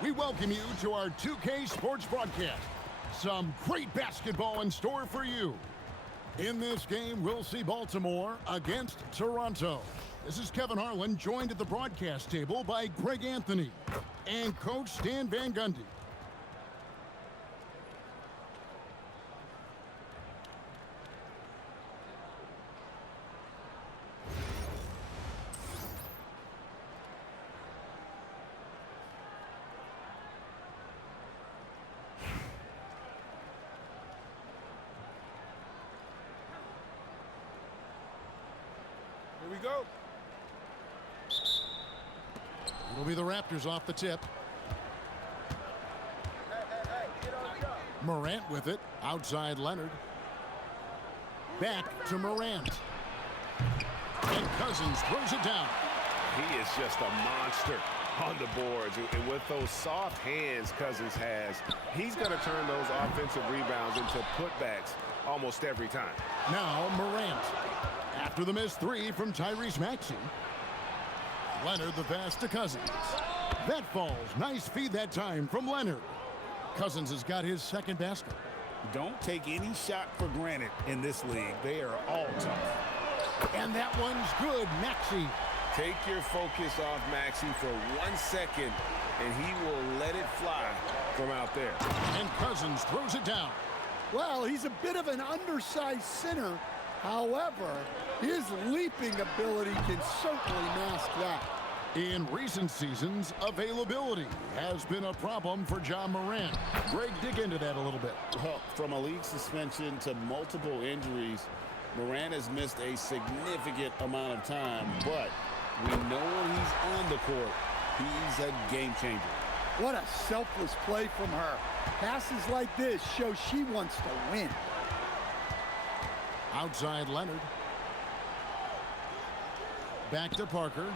We welcome you to our 2K Sports broadcast. Some great basketball in store for you. In this game, we'll see Baltimore against Toronto. This is Kevin Harlan, joined at the broadcast table by Greg Anthony and Coach Stan Van Gundy. Here we go. It'll be the Raptors off the tip. Morant with it. Outside Leonard. Back to Morant. And Cousins throws it down. He is just a monster on the boards. And with those soft hands Cousins has, he's going to turn those offensive rebounds into putbacks almost every time. Now Morant. After the missed three from Tyrese Maxey. Leonard the pass to Cousins. That falls. Nice feed that time from Leonard. Cousins has got his second basket. Don't take any shot for granted in this league. They are all tough. And that one's good. Maxey. Take your focus off Maxey for 1 second, and he will let it fly from out there. And Cousins throws it down. Well, he's a bit of an undersized center. However, his leaping ability can certainly mask that. In recent seasons, availability has been a problem for John Morant. Greg, dig into that a little bit. Well, from a league suspension to multiple injuries, Morant has missed a significant amount of time, but we know when he's on the court, he's a game changer. What a selfless play from her. Passes like this show she wants to win. Outside Leonard. Back to Parker.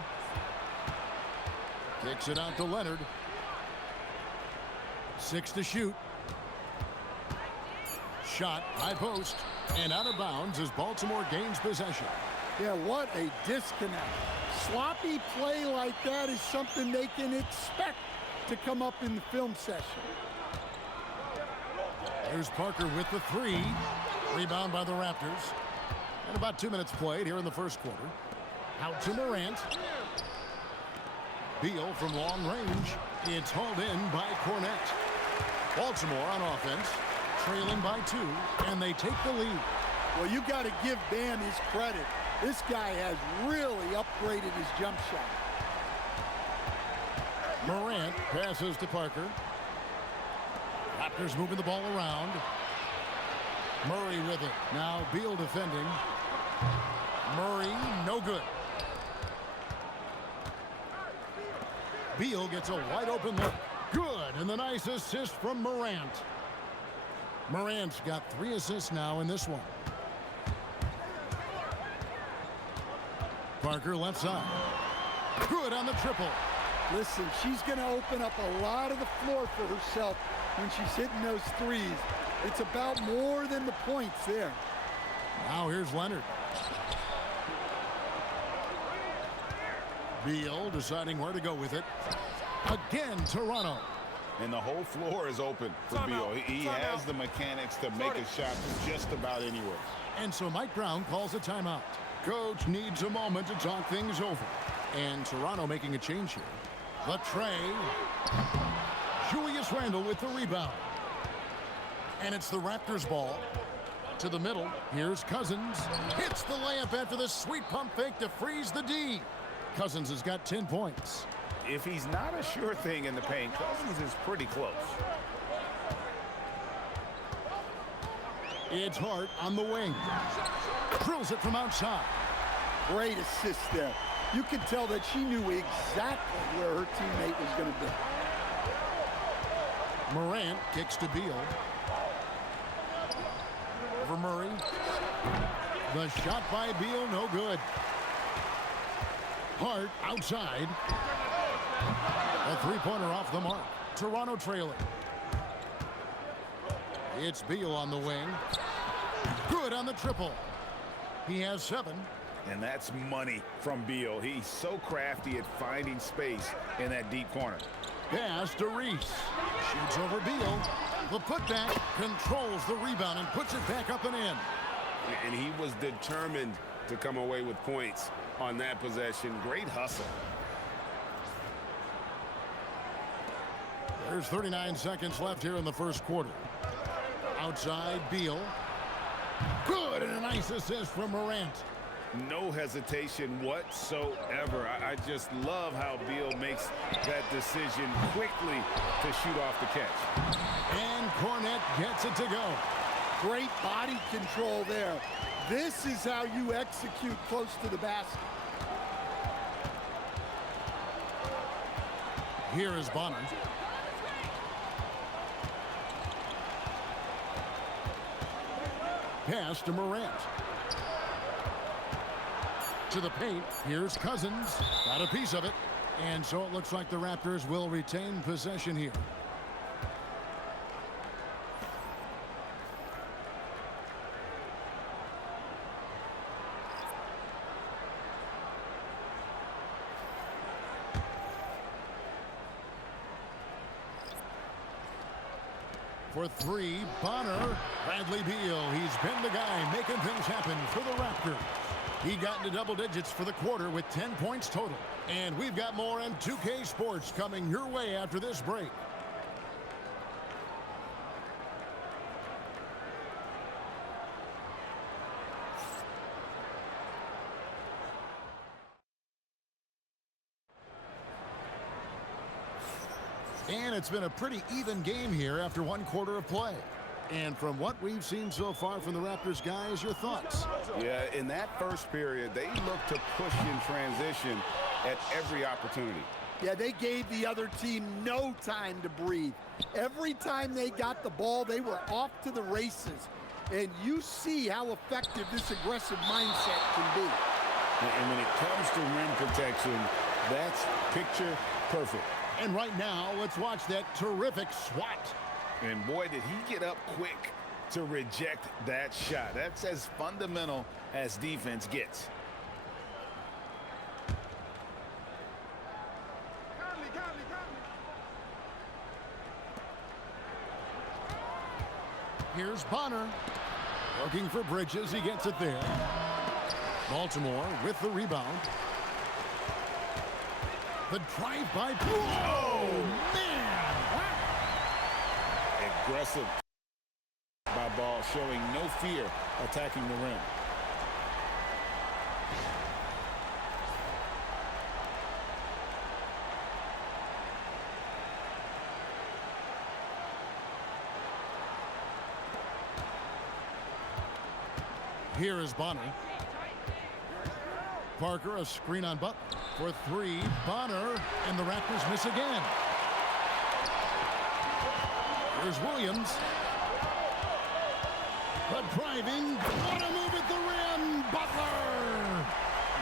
Kicks it out to Leonard. 6 to shoot. Shot, high post, and out of bounds as Baltimore gains possession. Yeah, what a disconnect. Sloppy play like that is something they can expect to come up in the film session. Here's Parker with the three. Rebound by the Raptors. And about 2 minutes played here in the first quarter. Out to Morant. Beal from long range. It's hauled in by Cornette. Baltimore on offense, trailing by 2, and they take the lead. Well, you got to give Bam his credit. This guy has really upgraded his jump shot. Morant passes to Parker. Raptors moving the ball around. Murray with it. Now Beal defending. Murray, no good. Beal gets a wide open look. Good, and the nice assist from Morant. Morant's got 3 assists now in this one. Parker left side. Good on the triple. Listen, she's going to open up a lot of the floor for herself when she's hitting those threes. It's about more than the points there. Now here's Leonard. Beal deciding where to go with it. Again, Toronto. And the whole floor is open for Beal. He has the mechanics to make a shot from just about anywhere. And so Mike Brown calls a timeout. Coach needs a moment to talk things over. And Toronto making a change here. The tray. Julius Randle with the rebound. And it's the Raptors ball. To the middle. Here's Cousins. Hits the layup after the sweet pump fake to freeze the D. Cousins has got 10 points. If he's not a sure thing in the paint, Cousins is pretty close. It's Hart on the wing. Drills it from outside. Great assist there. You could tell that she knew exactly where her teammate was going to be. Morant kicks to Beal. Over Murray. The shot by Beal, no good. Hart outside. A three-pointer off the mark. Toronto trailing. It's Beal on the wing. Good on the triple. He has 7. And that's money from Beal. He's so crafty at finding space in that deep corner. Pass to Reese. Shoots over Beal. The putback controls the rebound and puts it back up and in. And he was determined to come away with points on that possession. Great hustle. There's 39 seconds left here in the first quarter. Outside, Beal. Good, and a nice assist from Morant. No hesitation whatsoever. I just love how Beal makes that decision quickly to shoot off the catch. And Cornet gets it to go. Great body control there. This is how you execute close to the basket. Here is Bonner. Pass to Morant. To the paint. Here's Cousins. Got a piece of it. And so it looks like the Raptors will retain possession here. For three, Bonner. Bradley Beal. He's been the guy making things happen for the Raptors. He got into double digits for the quarter with 10 points total. And we've got more on 2K Sports coming your way after this break. And it's been a pretty even game here after one quarter of play. And from what we've seen so far from the Raptors, guys, your thoughts? Yeah, in that first period, they looked to push in transition at every opportunity. Yeah, they gave the other team no time to breathe. Every time they got the ball, they were off to the races. And you see how effective this aggressive mindset can be. And when it comes to rim protection, that's picture perfect. And right now, let's watch that terrific swat. And boy, did he get up quick to reject that shot. That's as fundamental as defense gets. Here's Bonner. Looking for Bridges. He gets it there. Baltimore with the rebound. The drive by. Oh, man! Aggressive by Ball, showing no fear attacking the rim. Here is Bonner. Parker, a screen on Butler. For three, Bonner, and the Raptors miss again. Here's Williams. But driving, what a move at the rim, Butler!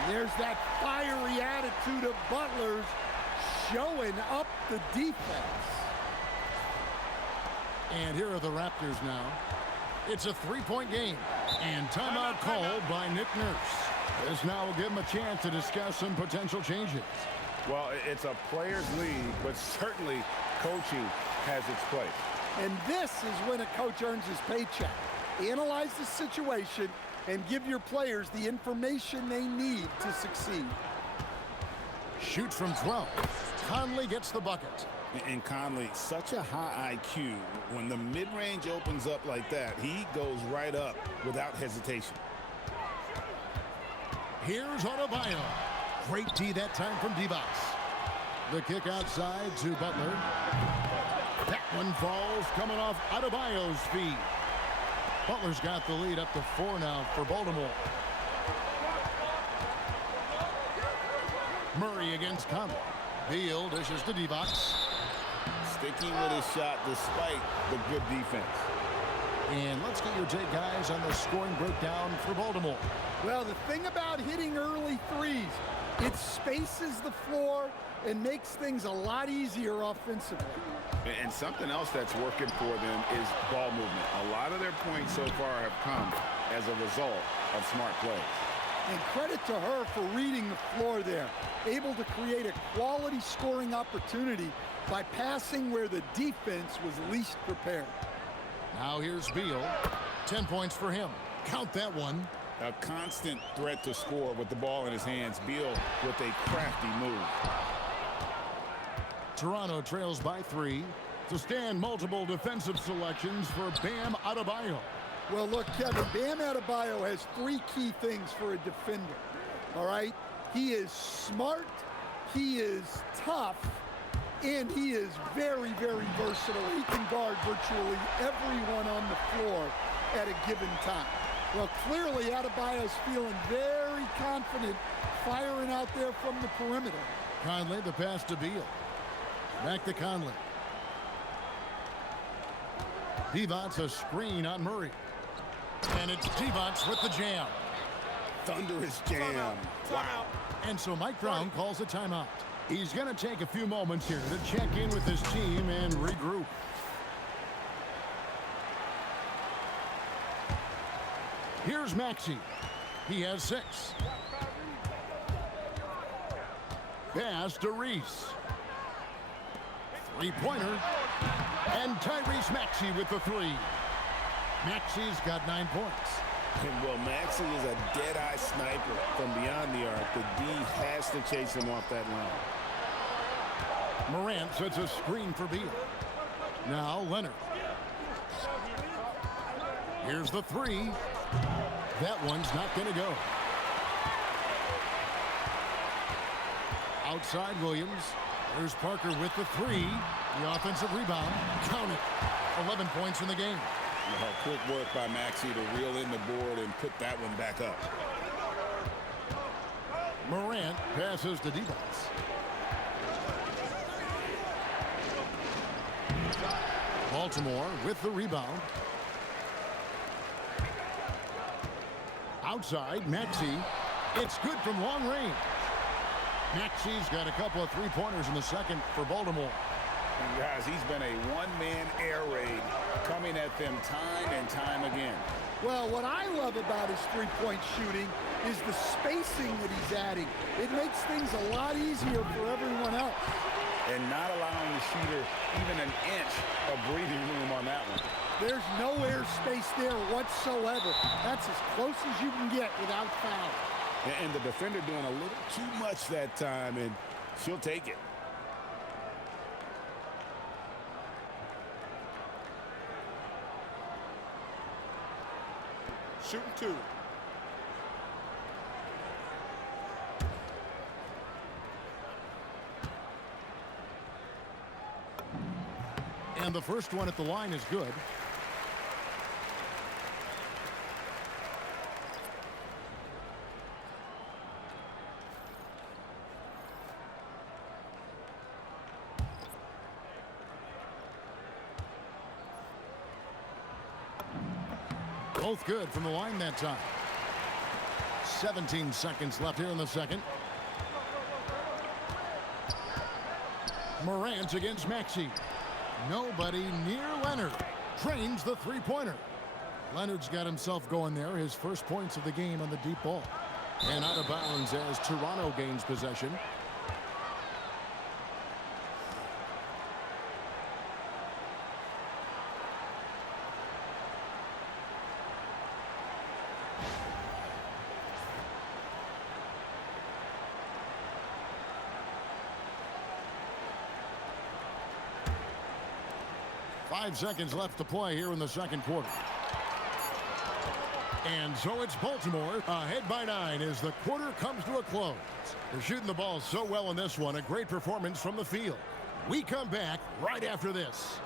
There's that fiery attitude of Butler's showing up the defense. And here are the Raptors now. It's a three-point game. And timeout called by Nick Nurse. This now will give him a chance to discuss some potential changes. Well, it's a players' league, but certainly coaching has its place. And this is when a coach earns his paycheck. Analyze the situation and give your players the information they need to succeed. Shoots from 12. Conley gets the bucket. And Conley, such a high IQ. When the mid-range opens up like that, he goes right up without hesitation. Here's Adebayo. Great D that time from Demarcus. The kick outside to Butler. That one falls coming off Adebayo's feet. Butler's got the lead up to 4 now for Baltimore. Murray against Conley. Beal dishes to Demarcus. Sticking with his shot despite the good defense. And let's get your take, guys, on the scoring breakdown for Baltimore. Well, the thing about hitting early threes, it spaces the floor and makes things a lot easier offensively. And something else that's working for them is ball movement. A lot of their points so far have come as a result of smart plays. And credit to her for reading the floor there. Able to create a quality scoring opportunity by passing where the defense was least prepared. Now here's Beal. 10 points for him. Count that one. A constant threat to score with the ball in his hands. Beal with a crafty move. Toronto trails by 3. To stand multiple defensive selections for Bam Adebayo. Well, look, Kevin, Bam Adebayo has 3 key things for a defender, all right? He is smart, he is tough, and he is very, very versatile. He can guard virtually everyone on the floor at a given time. Well, clearly, Adebayo's feeling very confident firing out there from the perimeter. Conley, the pass to Beal. Back to Conley. Divac a screen on Murray. And it's Divac with the jam. Thunderous jam. Wow. And so Mike Brown calls a timeout. He's going to take a few moments here to check in with his team and regroup. Here's Maxey. He has 6. Pass to Reese. Three-pointer. And Tyrese Maxey with the 3. Maxey's got 9 points. And well, Maxey is a dead-eye sniper from beyond the arc. The D has to chase him off that line. Morant sets a screen for Beal. Now Leonard. Here's the 3. That one's not going to go. Outside Williams. There's Parker with the 3. The offensive rebound. Count it. 11 points in the game. Well, quick work by Maxey to reel in the board and put that one back up. Morant passes to Divac. Baltimore with the rebound. Outside, Maxey. It's good from long range. Maxey's got a couple of three-pointers in the second for Baltimore. And guys, he's been a one-man air raid coming at them time and time again. Well, what I love about his three-point shooting is the spacing that he's adding. It makes things a lot easier for everyone else. And not allowing the shooter even an inch of breathing room on that one. There's no air space there whatsoever. That's as close as you can get without foul. And the defender doing a little too much that time, and she'll take it. Shooting 2. And the first one at the line is good. Both good from the line that time. 17 seconds left here in the second. Morant against Maxey. Nobody near Leonard. Drains the three-pointer. Leonard's got himself going there. His first points of the game on the deep ball. And out of bounds as Toronto gains possession. Five seconds left to play here in the second quarter. And so it's Baltimore ahead by 9 as the quarter comes to a close. They're shooting the ball so well in this one. A great performance from the field. We come back right after this.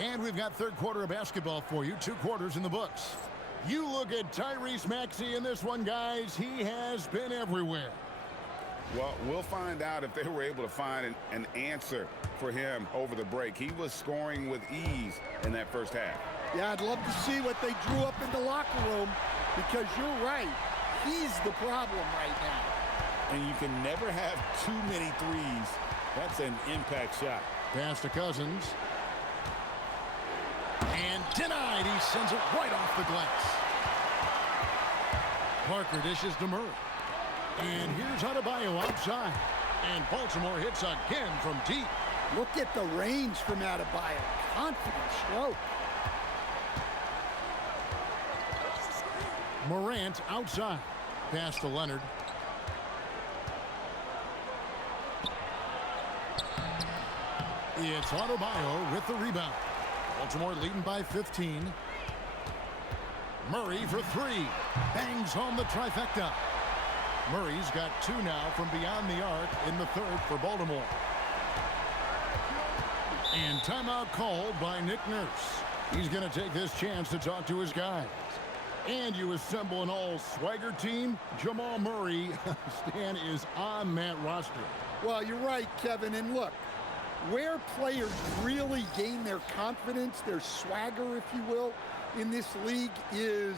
And we've got third quarter of basketball for you. 2 quarters in the books. You look at Tyrese Maxey in this one, guys. He has been everywhere. Well, we'll find out if they were able to find an answer for him over the break. He was scoring with ease in that first half. Yeah, I'd love to see what they drew up in the locker room, because you're right. He's the problem right now. And you can never have too many threes. That's an impact shot. Pass to Cousins. And denied. He sends it right off the glass. Parker dishes to Murray. And here's Adebayo outside. And Baltimore hits again from deep. Look at the range from Adebayo. Confident stroke. Morant outside. Pass to Leonard. It's Adebayo with the rebound. Baltimore leading by 15. Murray for 3. Bangs home the trifecta. Murray's got 2 now from beyond the arc in the third for Baltimore. And timeout called by Nick Nurse. He's going to take this chance to talk to his guys. And you assemble an all-swagger team. Jamal Murray, Stan, is on that roster. Well, you're right, Kevin. And look, where players really gain their confidence, their swagger, if you will, in this league is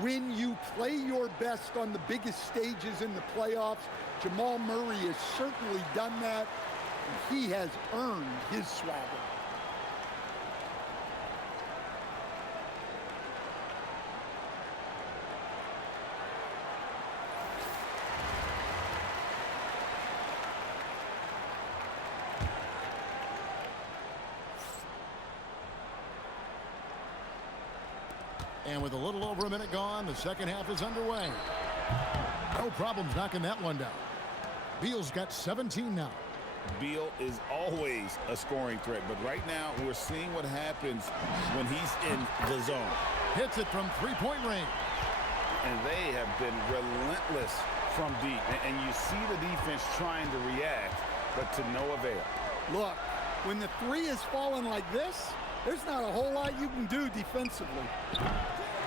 when you play your best on the biggest stages in the playoffs. Jamal Murray has certainly done that. And he has earned his swagger. And with a little over a minute gone, the second half is underway. No problems knocking that one down. Beal's got 17 now. Beal is always a scoring threat, but right now we're seeing what happens when he's in the zone. Hits it from 3-point range. And they have been relentless from deep. And you see the defense trying to react, but to no avail. Look, when the 3 is falling like this, there's not a whole lot you can do defensively.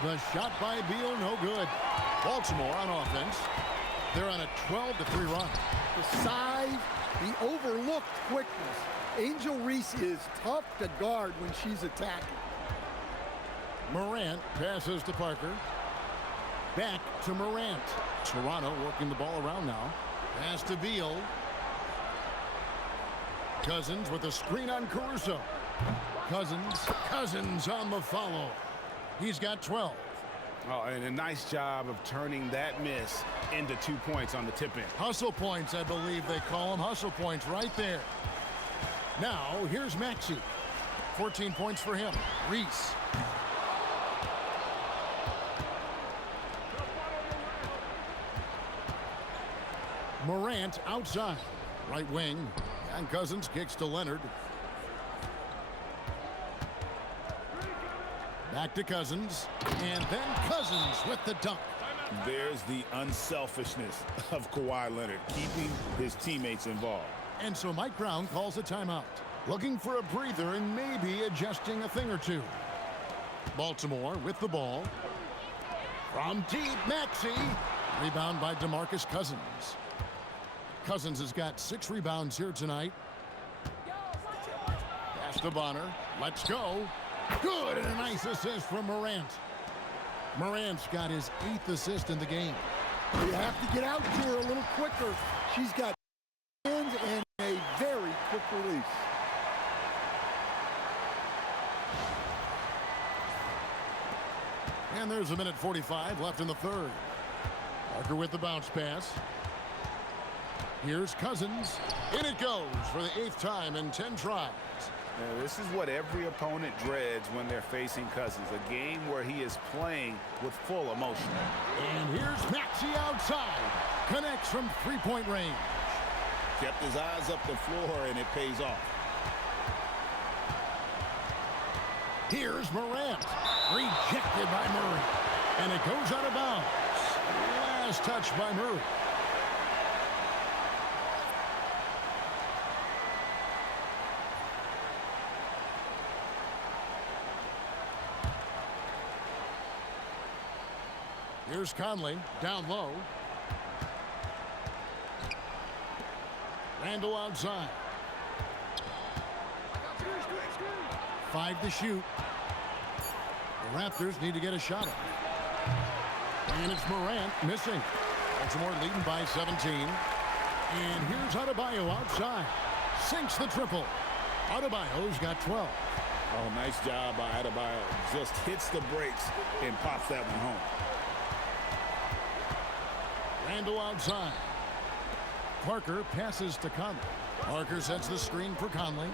The shot by Beal, no good. Baltimore on offense. They're on a 12-3 run. The size, the overlooked quickness. Angel Reese is tough to guard when she's attacking. Morant passes to Parker. Back to Morant. Toronto working the ball around now. Pass to Beal. Cousins with a screen on Caruso. Cousins on the follow. He's got 12. Oh, and a nice job of turning that miss into 2 points on the tip-in. Hustle points, I believe they call them. Hustle points right there. Now, here's Maxey. 14 points for him. Reese. Morant outside. Right wing. And Cousins kicks to Leonard. Back to Cousins. And then Cousins with the dunk. There's the unselfishness of Kawhi Leonard, keeping his teammates involved. And so Mike Brown calls a timeout. Looking for a breather and maybe adjusting a thing or two. Baltimore with the ball. From deep, Maxey. Rebound by Demarcus Cousins. Cousins has got 6 rebounds here tonight. Pass to Bonner. Let's go. Good, and a nice assist from Morant. Morant's got his 8th assist in the game. You have to get out to her a little quicker. She's got hands and a very quick release. And there's a minute 45 left in the third. Parker with the bounce pass. Here's Cousins. In it goes for the 8th time in 10 tries. Now, this is what every opponent dreads when they're facing Cousins, a game where he is playing with full emotion. And here's Maxey outside. Connects from 3-point range. Kept his eyes up the floor, and it pays off. Here's Morant. Rejected by Murray. And it goes out of bounds. Last touch by Murray. Here's Conley down low. Randall outside. 5 to shoot. The Raptors need to get a shot up. And it's Morant missing. Baltimore leading by 17. And here's Adebayo outside. Sinks the triple. Adebayo's got 12. Oh, nice job by Adebayo. Just hits the brakes and pops that one home. Randall outside. Parker passes to Conley. Parker sets the screen for Conley.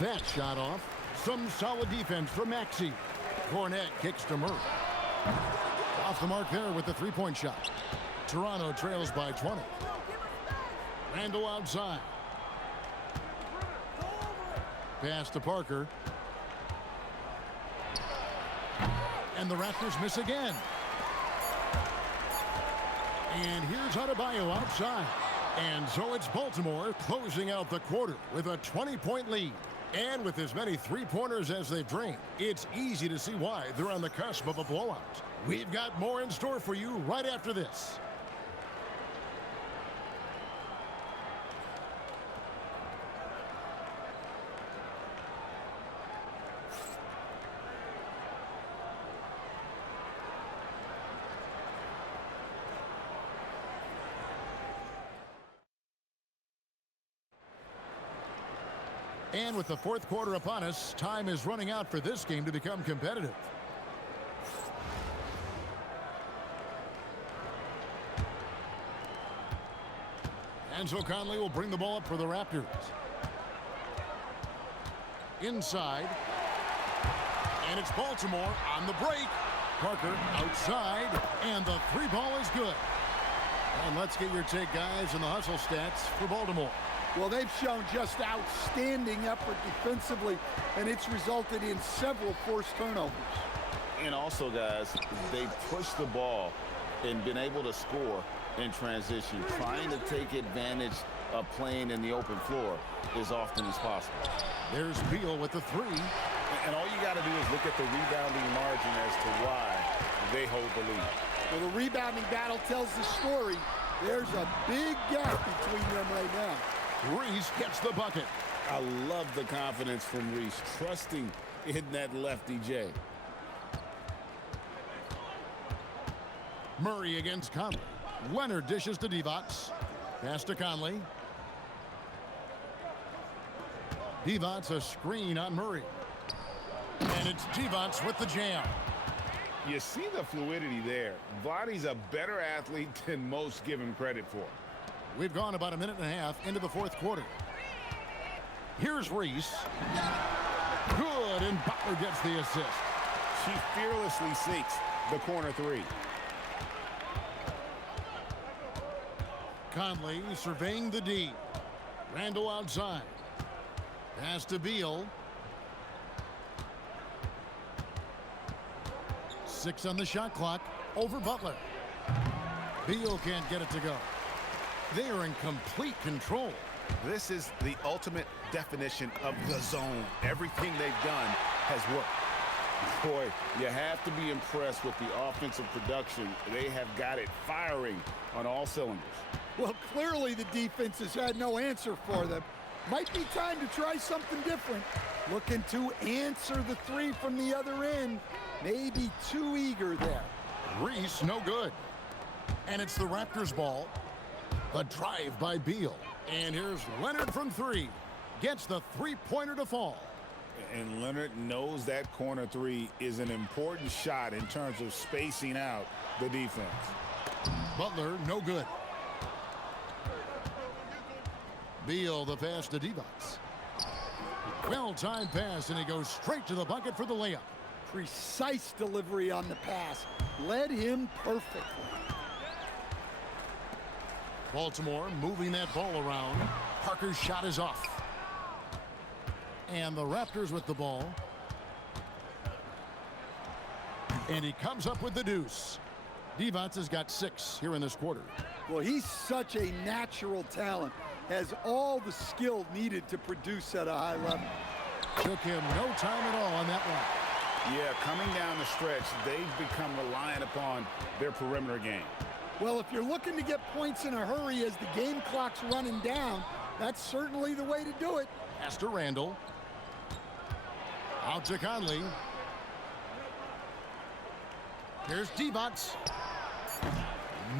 That shot off. Some solid defense from Maxey. Cornette kicks to Murray. Off the mark there with the three-point shot. Toronto trails by 20. Randall outside. Pass to Parker. And the Raptors miss again. And here's Adebayo outside. And so it's Baltimore closing out the quarter with a 20-point lead. And with as many three-pointers as they've drained, it's easy to see why they're on the cusp of a blowout. We've got more in store for you right after this. And with the fourth quarter upon us, time is running out for this game to become competitive. And so Conley will bring the ball up for the Raptors. Inside. And it's Baltimore on the break. Parker outside. And the three ball is good. And let's get your take, guys, on the hustle stats for Baltimore. Well, they've shown just outstanding effort defensively, and it's resulted in several forced turnovers. And also, guys, they've pushed the ball and been able to score in transition, trying to take advantage of playing in the open floor as often as possible. There's Beal with the three. And all you got to do is look at the rebounding margin as to why they hold the lead. Well, the rebounding battle tells the story. There's a big gap between them right now. Reese gets the bucket. I love the confidence from Reese, trusting in that lefty J. Murray against Conley. Leonard dishes to Divac. Pass to Conley. Divac a screen on Murray. And it's Divac with the jam. You see the fluidity there. Vladdy's a better athlete than most give him credit for. We've gone about a minute and a half into the fourth quarter. Here's Reese. Good, and Butler gets the assist. She fearlessly sinks the corner three. Conley surveying the D. Randall outside. Pass to Beal. 6 on the shot clock. Over Butler. Beal can't get it to go. They are in complete control. This is the ultimate definition of the zone. Everything they've done has worked. Boy, you have to be impressed with the offensive production. They have got it firing on all cylinders. Well, clearly the defense has had no answer for them. Might be time to try something different. Looking to answer the three from the other end. Maybe too eager there. Reese, no good. And it's the Raptors' ball. The drive by Beal. And here's Leonard from three. Gets the three-pointer to fall. And Leonard knows that corner three is an important shot in terms of spacing out the defense. Butler, no good. Beal, the pass to Divac. Well-timed pass, and he goes straight to the bucket for the layup. Precise delivery on the pass. Led him perfectly. Baltimore moving that ball around. Parker's shot is off. And the Raptors with the ball. And he comes up with the deuce. Divac has got 6 here in this quarter. Well, he's such a natural talent. Has all the skill needed to produce at a high level. Took him no time at all on that one. Yeah, coming down the stretch, they've become reliant upon their perimeter game. Well, if you're looking to get points in a hurry as the game clock's running down, that's certainly the way to do it. Pass to Randall. Out to Conley. Here's Demarcus.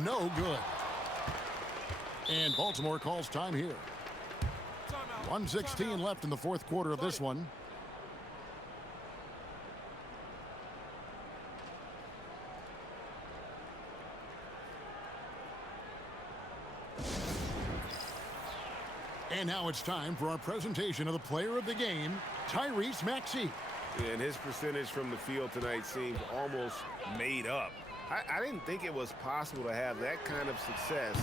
No good. And Baltimore calls time here. 1:16 left in the fourth quarter of this one. And now it's time for our presentation of the player of the game, Tyrese Maxey. And his percentage from the field tonight seems almost made up. I didn't think it was possible to have that kind of success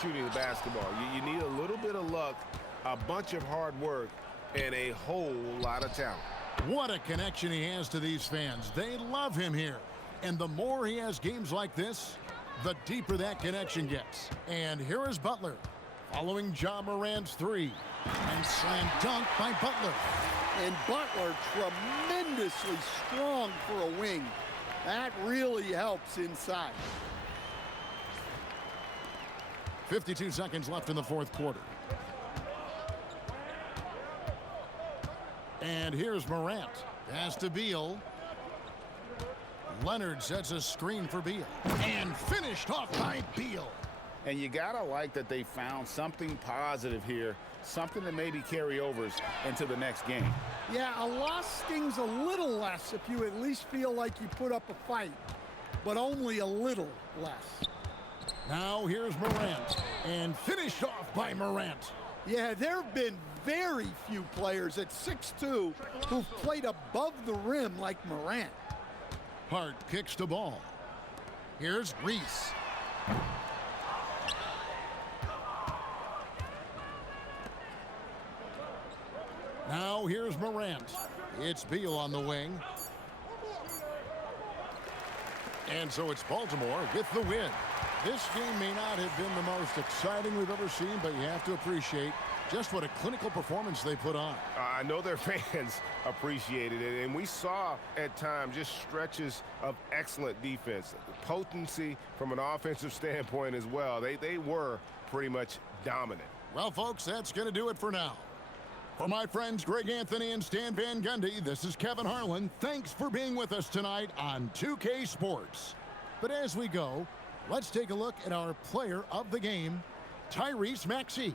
shooting the basketball. You need a little bit of luck, a bunch of hard work, and a whole lot of talent. What a connection he has to these fans. They love him here. And the more he has games like this, the deeper that connection gets. And here is Butler, following Ja Morant's three. And slam dunk by Butler. And Butler tremendously strong for a wing. That really helps inside. 52 seconds left in the fourth quarter. And here's Morant. Pass to Beal. Leonard sets a screen for Beal. And finished off by Beal. And you gotta like that they found something positive here, something that maybe carry overs into the next game. Yeah, a loss stings a little less if you at least feel like you put up a fight, but only a little less. Now here's Morant, and finished off by Morant. Yeah, there have been very few players at 6'2" who've played above the rim like Morant. Hart kicks the ball. Here's Reese. Now here's Morant. It's Beal on the wing. And so it's Baltimore with the win. This game may not have been the most exciting we've ever seen, but you have to appreciate just what a clinical performance they put on. I know their fans appreciated it, and we saw at times just stretches of excellent defense. Potency from an offensive standpoint as well. They were pretty much dominant. Well, folks, that's going to do it for now. For my friends Greg Anthony and Stan Van Gundy, this is Kevin Harlan. Thanks for being with us tonight on 2K Sports. But as we go, let's take a look at our player of the game, Tyrese Maxey.